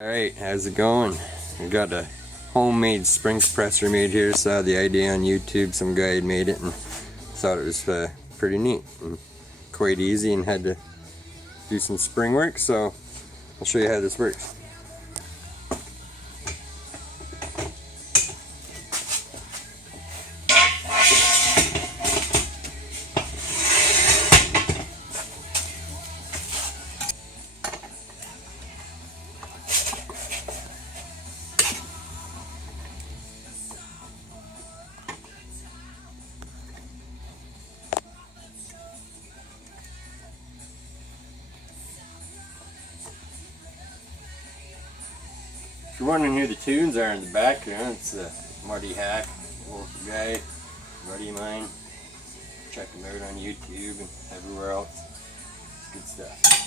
Alright, how's it going? I got a homemade spring compressor made here. Saw the idea on YouTube, some guy had made it and thought it was pretty neat and quite easy, and had to do some spring work, so I'll show you how this works. If you're wondering who the tunes are in the background, it's a Muddy Hack, local guy, buddy of mine. Check him out on YouTube and everywhere else. It's good stuff.